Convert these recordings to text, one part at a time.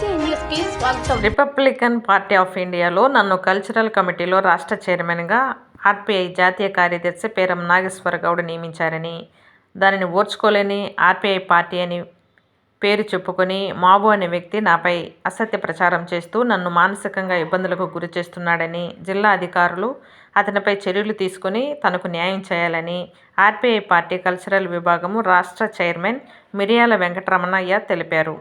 న్యూస్కి స్వాగతం. Republican party of ఇండియాలో నన్ను కల్చరల్ కమిటీలో రాష్ట్ర చైర్మన్గా ఆర్పీఐ జాతీయ కార్యదర్శి పేరం నాగేశ్వర గౌడ్ నియమించారని, దానిని ఓర్చుకోలేని ఆర్పీఐ పార్టీ అని పేరు చెప్పుకొని మాబు అనే వ్యక్తి నాపై అసత్య ప్రచారం చేస్తూ నన్ను మానసికంగా ఇబ్బందులకు గురి చేస్తున్నాడని, జిల్లా అధికారులు అతనిపై చర్యలు తీసుకుని తనకు న్యాయం చేయాలని ఆర్పీఐ పార్టీ కల్చరల్ విభాగము రాష్ట్ర చైర్మన్ మిరియాల వెంకటరమణయ్య తెలిపారు.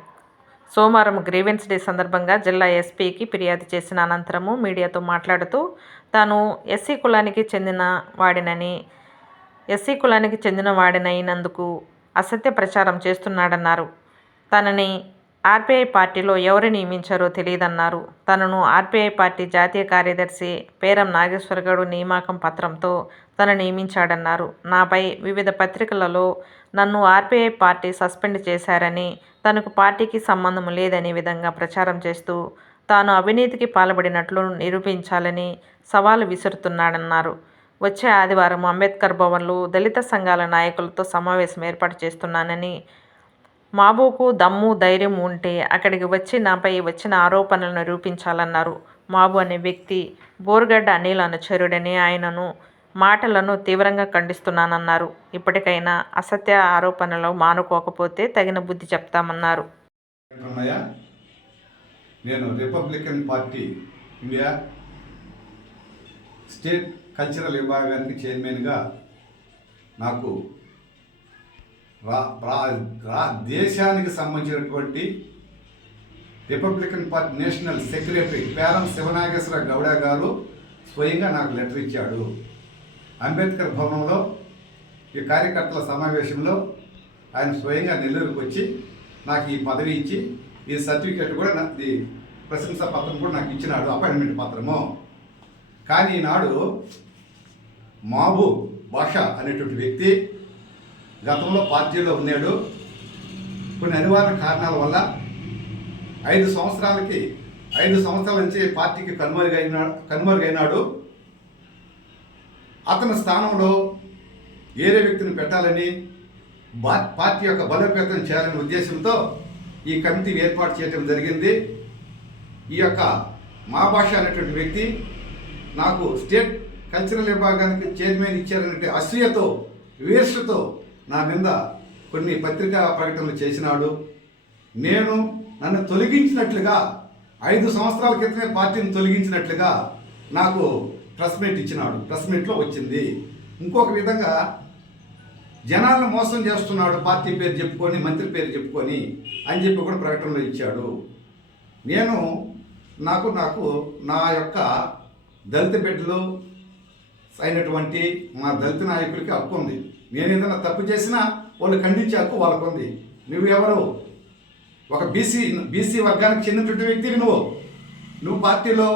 సోమవారం గ్రీవెన్స్ డే సందర్భంగా జిల్లా ఎస్పీకి ఫిర్యాదు చేసిన అనంతరము మీడియాతో మాట్లాడుతూ తాను ఎస్సీ కులానికి చెందిన వాడినైనందుకు అసత్య ప్రచారం చేస్తున్నాడన్నారు. తనని ఆర్పీఐ పార్టీలో ఎవరు నియమించారో తెలియదన్నారు. తనను ఆర్పీఐ పార్టీ జాతీయ కార్యదర్శి పేరం నాగేశ్వర గౌడ్ నియామకం పత్రంతో తను నియమించాడన్నారు. నాపై వివిధ పత్రికలలో నన్ను ఆర్పీఐ పార్టీ సస్పెండ్ చేశారని, తనకు పార్టీకి సంబంధం లేదనే విధంగా ప్రచారం చేస్తూ తాను అవినీతికి పాల్పడినట్లు నిరూపించాలని సవాలు విసురుతున్నాడన్నారు. వచ్చే ఆదివారం అంబేద్కర్ భవన్లో దళిత సంఘాల నాయకులతో సమావేశం ఏర్పాటు చేస్తున్నానని, మాబుకు దమ్ము ధైర్యం ఉంటే అక్కడికి వచ్చి నాపై వచ్చిన ఆరోపణలను నిరూపించాలన్నారు. మాబు అనే వ్యక్తి బోరుగడ్డ అనిల్ అనుచరుడని, ఆయనను మాటలను తీవ్రంగా ఖండిస్తున్నానన్నారు. ఇప్పటికైనా అసత్య ఆరోపణలు మానుకోకపోతే తగిన బుద్ధి చెప్తామన్నారు. నేను Republican party India state cultural విభాగానికి చైర్మన్గా నాకు దేశానికి సంబంధించినటువంటి Republican party national secretary Peram Shivanageshwara Goud garu స్వయంగా నాకు లెటర్ ఇచ్చాడు. అంబేద్కర్ భవనంలో ఈ కార్యకర్తల సమావేశంలో ఆయన స్వయంగా నెల్లూరుకు వచ్చి నాకు ఈ పదవి ఇచ్చి ఈ సర్టిఫికేట్ కూడా ఈ ప్రశంసా పత్రం కూడా నాకు ఇచ్చినాడు, అపాయింట్మెంట్ పత్రము. కానీ ఈనాడు మాబు భాష అనేటువంటి వ్యక్తి గతంలో పార్టీలో ఉన్నాడు. కొన్ని అనివార్య కారణాల వల్ల 5 సంవత్సరాల నుంచి పార్టీకి కనుమరుగైనాడు. అతని స్థానంలో వేరే వ్యక్తిని పెట్టాలని, పార్టీ యొక్క బలోపేతం చేయాలనే ఉద్దేశంతో ఈ కమిటీ ఏర్పాటు చేయడం జరిగింది. ఈ యొక్క మా భాష అనేటువంటి వ్యక్తి నాకు స్టేట్ కల్చరల్ విభాగానికి చైర్మన్ ఇచ్చారనే అసూయతో, విమర్శతో నా మీద కొన్ని పత్రికా ప్రకటనలు చేసినాడు. నన్ను తొలగించినట్లుగా 5 సంవత్సరాల క్రితమే పార్టీని తొలగించినట్లుగా నాకు ప్రెస్ మీట్ ఇచ్చినాడు. ప్రెస్ మీట్లో వచ్చింది. ఇంకొక విధంగా జనాలను మోసం చేస్తున్నాడు, పార్టీ పేరు చెప్పుకొని, మంత్రి పేరు చెప్పుకొని అని చెప్పి కూడా ప్రకటనలు ఇచ్చాడు. నాకు నా యొక్క దళిత బిడ్డలు అయినటువంటి మా దళిత నాయకులకి హక్కు ఉంది. నేను ఏదైనా తప్పు చేసినా వాళ్ళు ఖండించే హక్కు వాళ్ళకు ఉంది. నువ్వెవరు? ఒక బీసీ వర్గానికి చెందినటువంటి వ్యక్తివి. నువ్వు పార్టీలో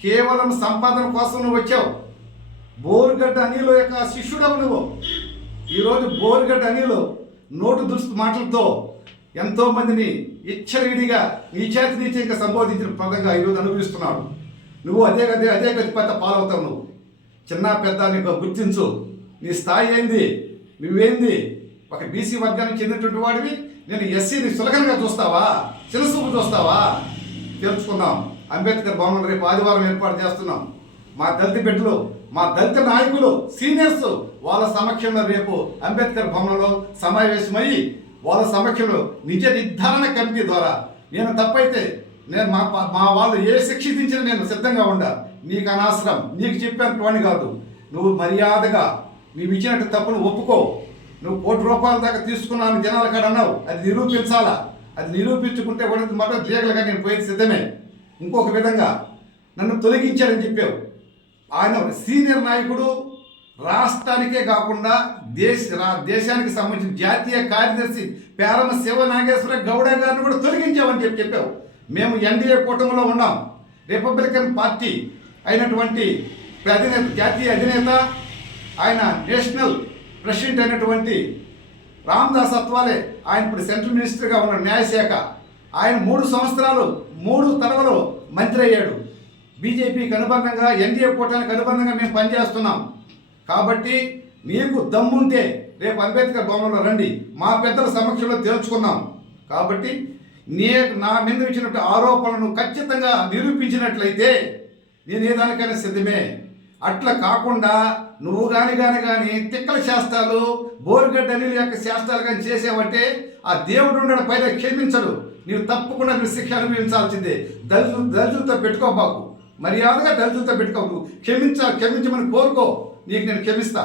కేవలం సంపాదన కోసం నువ్వు వచ్చావు. బోరుగడ్డ అనిల్ యొక్క శిష్యుడవు నువ్వు. ఈరోజు బోరుగడ్డ అనిల్ నోటు దురుస్తు మాటలతో ఎంతోమందిని ఇచ్చరిడిగా నీచేతంగా సంబోధించిన పదంగా ఈరోజు అనుభవిస్తున్నాడు. నువ్వు అదే గతిపత పాలవుతావు. నువ్వు చిన్న పెద్ద నీకు గుర్తించు. నీ స్థాయి ఏంది? నువ్వేంది? ఒక బీసీ వర్గానికి చెందినటువంటి వాడివి. నేను ఎస్సీని సులకనగా చూస్తావా? చిన్నసూపు చూస్తావా? తెలుసుకుందాం. అంబేద్కర్ భవన్ రేపు ఆదివారం ఏర్పాటు చేస్తున్నాం. మా దళిత బిడ్డలు, మా దళిత నాయకులు, సీనియర్స్ వాళ్ళ సమక్షంలో రేపు అంబేద్కర్ భవనంలో సమావేశమయ్యి వాళ్ళ సమక్షంలో నిజ నిర్ధారణ కమిటీ ద్వారా నేను తప్పైతే మా వాళ్ళు ఏ శిక్ష విధించినా నేను సిద్ధంగా ఉండా. నీకు అనవసరం, నీకు చెప్పేటువంటి కాదు. నువ్వు మర్యాదగా నీవు ఇచ్చినట్టు తప్పును ఒప్పుకో. నువ్వు ₹1,00,00,000 దాకా తీసుకున్నాను జనాల కాడ అన్నావు. అది నిరూపించాలా. అది నిరూపించుకుంటే కూడా మాత్రం లీగల్గా నేను పోయేది సిద్ధమే. ఇంకొక విధంగా నన్ను తొలగించాడని చెప్పావు. ఆయన సీనియర్ నాయకుడు, రాష్ట్రానికే కాకుండా దేశానికి సంబంధించిన జాతీయ కార్యదర్శి పేరమ శివనాగేశ్వర గౌడ గారిని కూడా తొలగించామని చెప్పావు. మేము ఎన్డీఏ కూటమిలో ఉన్నాం. రిపబ్లికన్ పార్టీ అయినటువంటి జాతీయ అధినేత, ఆయన నేషనల్ ప్రెసిడెంట్ అయినటువంటి రామదాస్ అత్వాలే, ఆయన ఇప్పుడు సెంట్రల్ మినిస్టర్గా ఉన్న న్యాయశాఖ, ఆయన 3 సంవత్సరాలు 3 తరవలు మంత్రి అయ్యాడు. బీజేపీకి అనుబంధంగా, ఎన్డీఏ కూటమికి అనుబంధంగా మేము పనిచేస్తున్నాం. కాబట్టి నీకు దమ్ముంటే రేపు అంబేద్కర్ భవనంలో రండి, మా పెద్దల సమక్షంలో తేల్చుకున్నాం. కాబట్టి నీ నా మీద ఇచ్చినట్టు ఆరోపణలను ఖచ్చితంగా నిరూపించినట్లయితే నేను ఏ దానికైనా సిద్ధమే. అట్లా కాకుండా నువ్వు కానీ తిక్కల శాస్త్రాలు బోరుగడ్డ అనిల యొక్క శాస్త్రాలు కానీ చేసావంటే ఆ దేవుడు ఉండడం పైన క్షమించడు. నీవు తప్పకుండా నువ్వు శిక్ష అనుభవించాల్సిందే. దళితులతో పెట్టుకోబాకు, మర్యాదగా దళితులతో పెట్టుకోకు. క్షమించమని కోరుకో, నీకు నేను క్షమిస్తా.